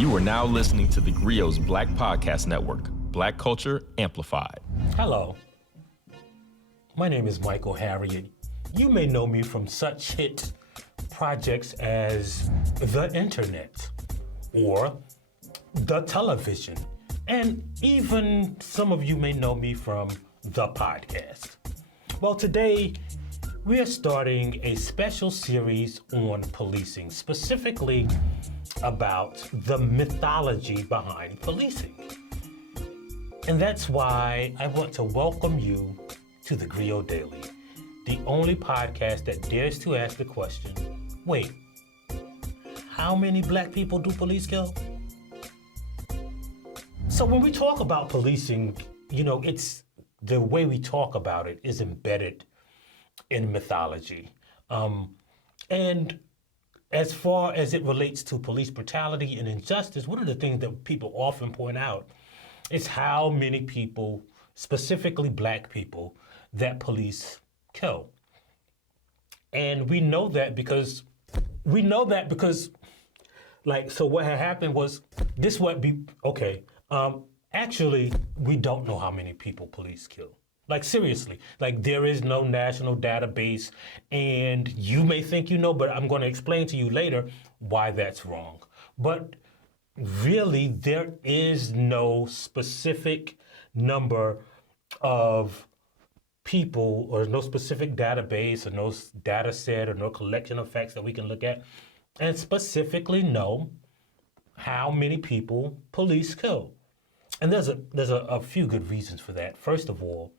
You are now listening to theGrio's Black Podcast Network, Black Culture Amplified. Hello, my name is Michael Harriot. You may know me from such hit projects as the internet or the television, and even some of you may know me from the podcast. Well, today we are starting a special series on policing, specifically about the mythology behind policing. And that's why I want to welcome you to theGrio Daily, the only podcast that dares to ask the question, wait, how many black people do police kill? So when we talk about policing, it's the way we talk about it is embedded in mythology. And as far as it relates to police brutality and injustice, one of the things that people often point out is how many people, specifically black people, that police kill. And we know that because so what had happened was actually, we don't know how many people police kill. Like seriously, there is no national database, and you may think you know, but I'm going to explain to you later why that's wrong. But really, there is no specific number of people or no specific database or no data set or no collection of facts that we can look at and specifically know how many people police kill. And there's a few good reasons for that. First of all,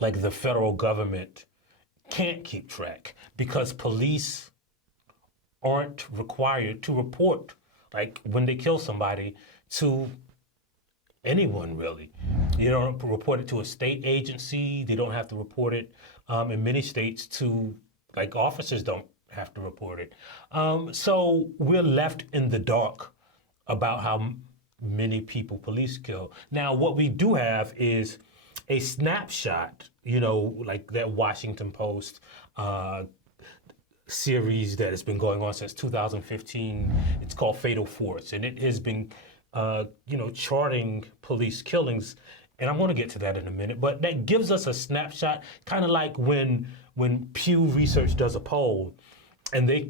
the federal government can't keep track because police aren't required to report, when they kill somebody, to anyone really. You don't report it to a state agency. They don't have to report it in many states to, officers don't have to report it. So we're left in the dark about how many people police kill. Now, what we do have is a snapshot, like that Washington Post series that has been going on since 2015. It's called Fatal Force, and it has been, charting police killings. And I'm going to get to that in a minute, but that gives us a snapshot, kind of like when Pew Research does a poll, and they,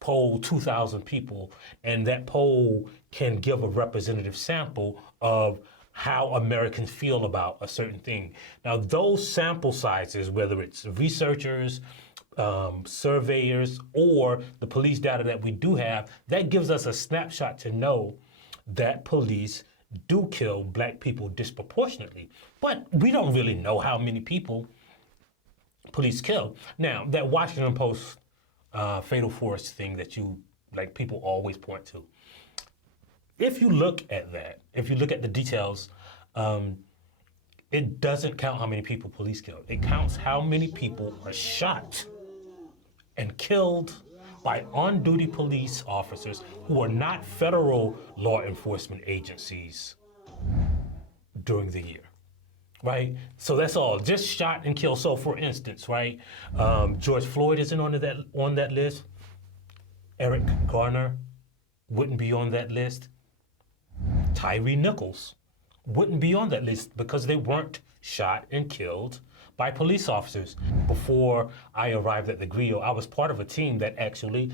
poll 2,000 people, and that poll can give a representative sample of how Americans feel about a certain thing. Now, those sample sizes, whether it's researchers, surveyors, or the police data that we do have, that gives us a snapshot to know that police do kill black people disproportionately. But we don't really know how many people police kill. Now, that Washington Post Fatal Force thing that people always point to, if you look at that, if you look at the details, it doesn't count how many people police kill. It counts how many people are shot and killed by on-duty police officers who are not federal law enforcement agencies during the year, right? So that's all, just shot and killed. So for instance, right, George Floyd isn't on that list. Eric Garner wouldn't be on that list. Tyree Nichols wouldn't be on that list because they weren't shot and killed by police officers. Before I arrived at theGrio, I was part of a team that actually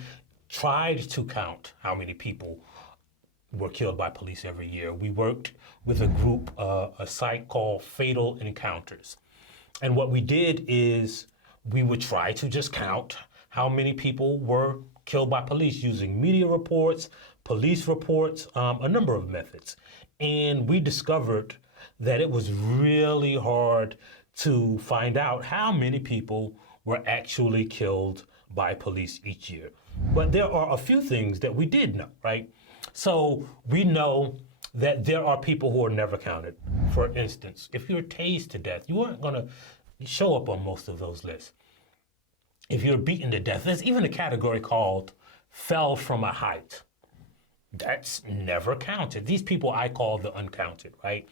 tried to count how many people were killed by police every year. We worked with a group, a site called Fatal Encounters. And what we did is we would try to just count how many people were killed by police using media reports, police reports, a number of methods. And we discovered that it was really hard to find out how many people were actually killed by police each year. But there are a few things that we did know, right? So we know that there are people who are never counted. For instance, if you're tased to death, you aren't gonna show up on most of those lists. If you're beaten to death, there's even a category called fell from a height. That's never counted. These people I call the uncounted, right?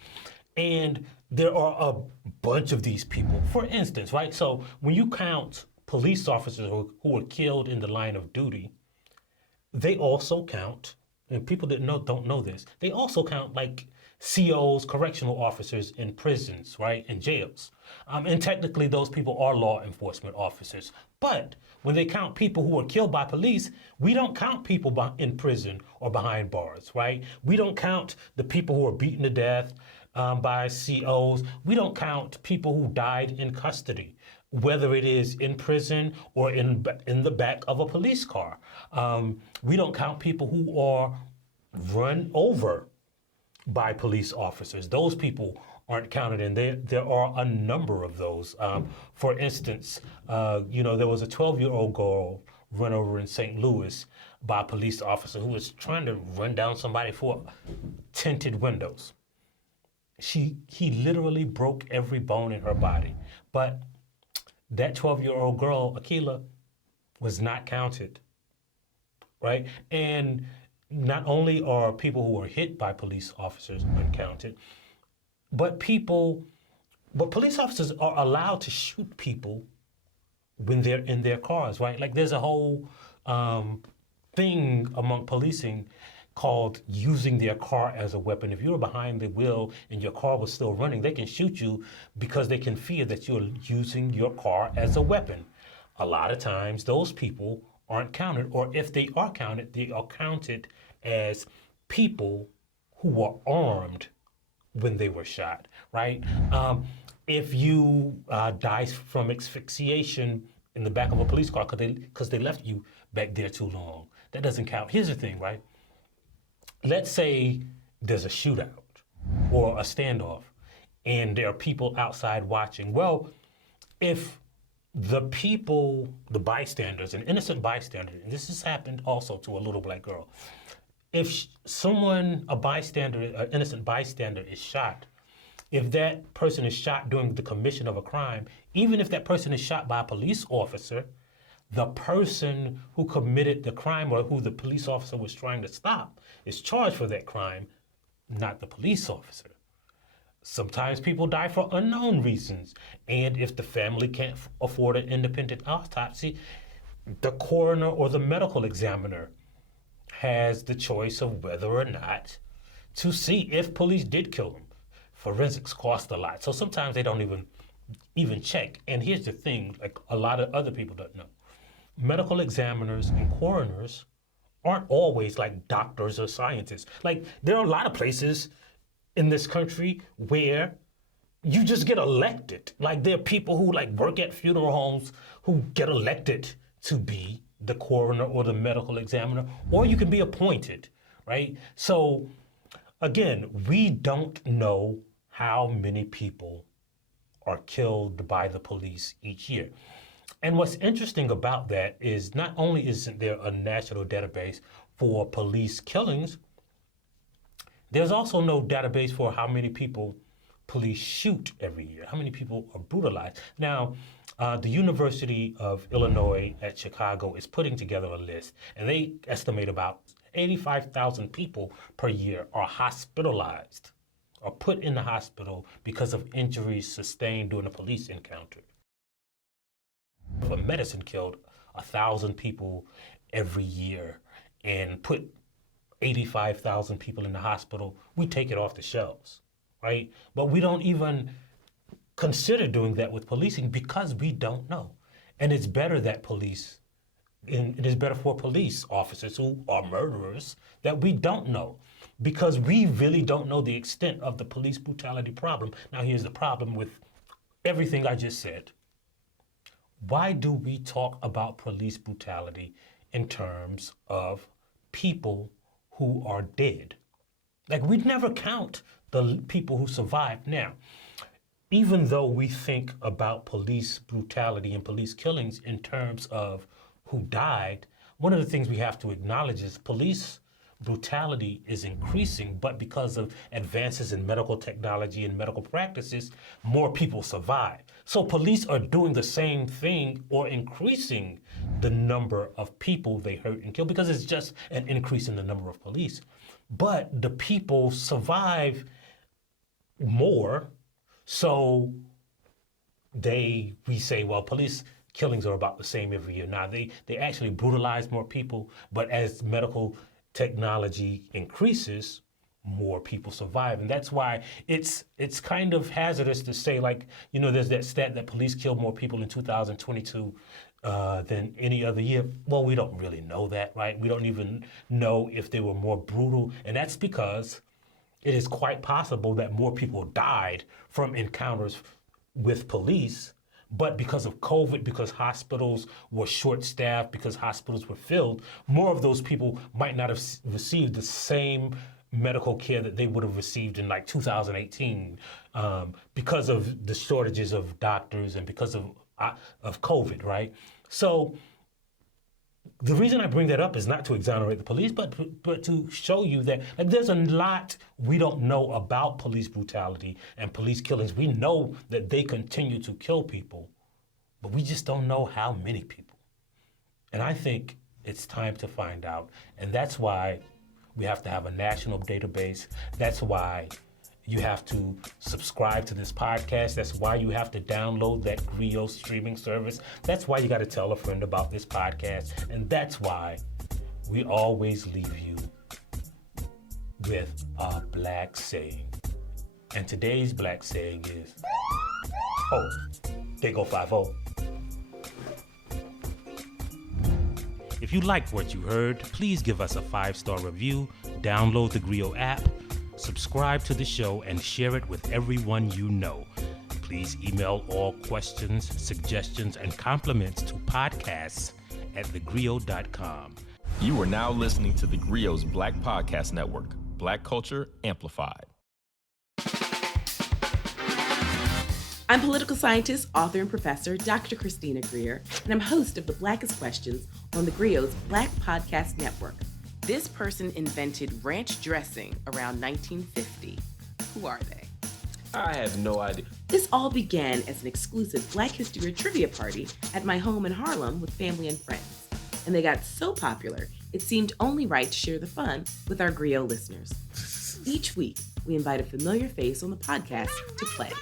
And there are a bunch of these people. For instance, right? So when you count police officers who were killed in the line of duty, they also count and people don't know this, they also count like COs, correctional officers in prisons, right, in jails. And technically those people are law enforcement officers. But when they count people who are killed by police, we don't count people in prison or behind bars, right? We don't count the people who are beaten to death by COs. We don't count people who died in custody, whether it is in prison or in the back of a police car. We don't count people who are run over by police officers. Those people aren't counted, and there are a number of those. For instance, there was a 12-year-old girl run over in St. Louis by a police officer who was trying to run down somebody for tinted windows. He literally broke every bone in her body, but that 12-year-old girl, Akila, was not counted, right? And not only are people who are hit by police officers uncounted, but police officers are allowed to shoot people when they're in their cars, right? Like there's a whole thing among policing called using their car as a weapon. If you were behind the wheel and your car was still running, they can shoot you because they can fear that you're using your car as a weapon. A lot of times those people aren't counted, or if they are counted, they are counted as people who were armed when they were shot, right? If you die from asphyxiation in the back of a police car because they left you back there too long, that doesn't count. Here's the thing, right? Let's say there's a shootout or a standoff and there are people outside watching. Well, if the bystanders, an innocent bystander, and this has happened also to a little black girl, if an innocent bystander is shot, if that person is shot during the commission of a crime, even if that person is shot by a police officer, the person who committed the crime or who the police officer was trying to stop is charged for that crime, not the police officer. Sometimes people die for unknown reasons, and if the family can't afford an independent autopsy, the coroner or the medical examiner has the choice of whether or not to see if police did kill them. Forensics cost a lot, so sometimes they don't even check. And here's the thing, like a lot of other people don't know. Medical examiners and coroners aren't always like doctors or scientists. Like there are a lot of places in this country where you just get elected. Like there are people who like work at funeral homes who get elected to be the coroner or the medical examiner, or you can be appointed, right? So again, we don't know how many people are killed by the police each year. And what's interesting about that is not only isn't there a national database for police killings, there's also no database for how many people police shoot every year, how many people are brutalized. Now, the University of Illinois at Chicago is putting together a list, and they estimate about 85,000 people per year are hospitalized or put in the hospital because of injuries sustained during a police encounter. If a medicine killed 1,000 people every year and put 85,000 people in the hospital, we take it off the shelves, right? But we don't even consider doing that with policing because we don't know. And it's better that it is better for police officers who are murderers that we don't know, because we really don't know the extent of the police brutality problem. Now, here's the problem with everything I just said. Why do we talk about police brutality in terms of people who are dead? Like, we'd never count the people who survived. Now, even though we think about police brutality and police killings in terms of who died, one of the things we have to acknowledge is police brutality is increasing, but because of advances in medical technology and medical practices, more people survive. So police are doing the same thing or increasing the number of people they hurt and kill because it's just an increase in the number of police. But the people survive more, so we say, well, police killings are about the same every year. Now, they actually brutalize more people, but as medical technology increases, more people survive. And that's why it's kind of hazardous to say, like, you know, there's that stat that police killed more people in 2022 than any other year. Well, we don't really know that, right? We don't even know if they were more brutal. And that's because it is quite possible that more people died from encounters with police, but because of COVID, because hospitals were short-staffed, because hospitals were filled, more of those people might not have received the same medical care that they would have received in like 2018 because of the shortages of doctors and because of COVID, right? So the reason I bring that up is not to exonerate the police, but to show you that like, there's a lot we don't know about police brutality and police killings. We know that they continue to kill people, but we just don't know how many people. And I think it's time to find out. And that's why we have to have a national database. That's why you have to subscribe to this podcast. That's why you have to download that theGrio streaming service. That's why you got to tell a friend about this podcast. And that's why we always leave you with a black saying. And today's black saying is, oh, they go 5-0. If you liked what you heard, please give us a 5-star review, download the theGrio app, subscribe to the show, and share it with everyone you know. Please email all questions, suggestions, and compliments to podcasts@thegrio.com. You are now listening to theGrio's Black Podcast Network, Black Culture Amplified. I'm political scientist, author, and professor Dr. Christina Greer, and I'm host of the Blackest Questions on theGrio's Black Podcast Network. This person invented ranch dressing around 1950. Who are they? I have no idea. This all began as an exclusive Black History trivia party at my home in Harlem with family and friends. And they got so popular, it seemed only right to share the fun with our theGrio listeners. Each week, we invite a familiar face on the podcast to play.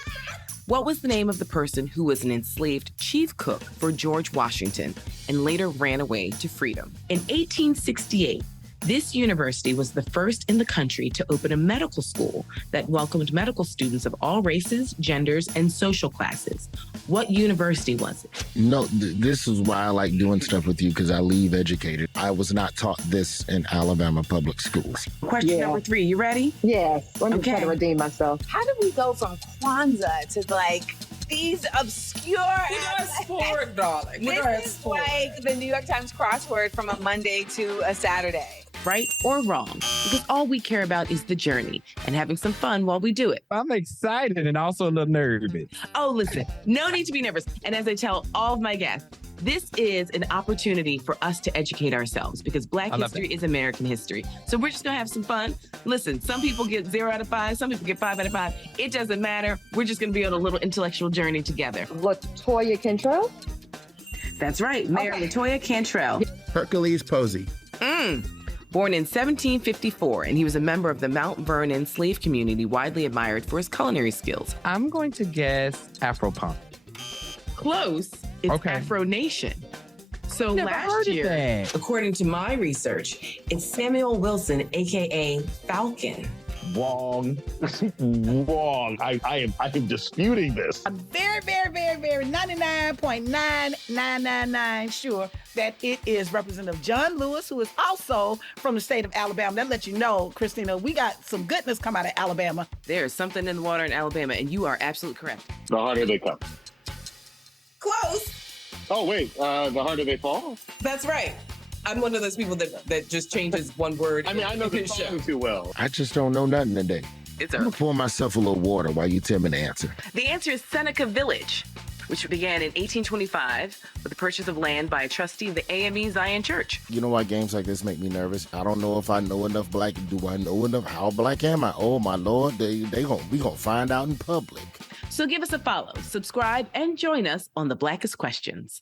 What was the name of the person who was an enslaved chief cook for George Washington and later ran away to freedom? In 1868, this university was the first in the country to open a medical school that welcomed medical students of all races, genders, and social classes. What university was it? No, this is why I like doing stuff with you, because I leave educated. I was not taught this in Alabama public schools. Question number 3, you ready? Yes. Let me try Okay. to redeem myself. How do we go from Kwanzaa to like these obscure? We're going sport, darling. We're going This is sport. like the New York Times crossword from a Monday to a Saturday. Right or wrong? Because all we care about is the journey and having some fun while we do it. I'm excited and also a little nervous. Oh, listen, no need to be nervous. And as I tell all of my guests, this is an opportunity for us to educate ourselves because Black I love history is American history. So we're just gonna have some fun. Listen, some people get 0 out of 5, some people get 5 out of 5. It doesn't matter. We're just gonna be on a little intellectual journey together. Latoya Cantrell? That's right, Mayor Latoya Cantrell. Hercules Posey. Born in 1754, and he was a member of the Mount Vernon slave community, widely admired for his culinary skills. I'm going to guess Afro Punk. Close. It's Okay. Afro Nation. So Never last heard of year, that. according to my research, it's Samuel Wilson, aka Falcon. Wrong. Wrong. I am disputing this. I'm very, very, very, very 99.9999 sure that it is Representative John Lewis, who is also from the state of Alabama. That lets you know, Christina, we got some goodness come out of Alabama. There is something in the water in Alabama, and you are absolutely correct. The harder they come. Close. Oh, wait. The harder they fall? That's right. I'm one of those people that just changes one word. I mean, I know the song too well. I just don't know nothing today. It's I'm going to pour myself a little water while you tell me the answer. The answer is Seneca Village, which began in 1825 with the purchase of land by a trustee of the AME Zion Church. You know why games like this make me nervous? I don't know if I know enough black. Do I know enough? How black am I? Oh, my Lord. We gonna find out in public. So give us a follow, subscribe, and join us on the Blackest Questions.